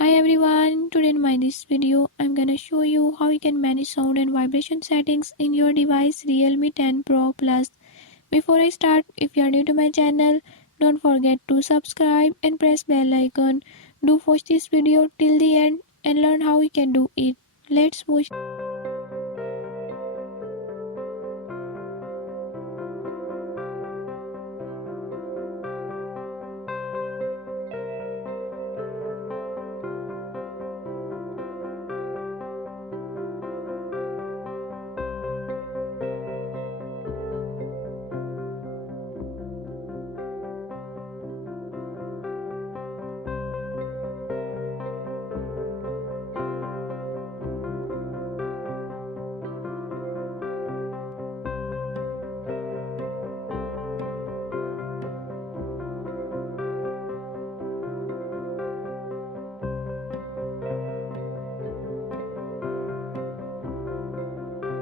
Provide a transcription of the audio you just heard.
Hi everyone, today in this video I'm gonna show you how you can manage sound and vibration settings in your device Realme 10 Pro Plus. Before I start, if you are new to my channel, don't forget to subscribe and press bell icon. Do watch this video till the end and learn how you can do it. Let's watch.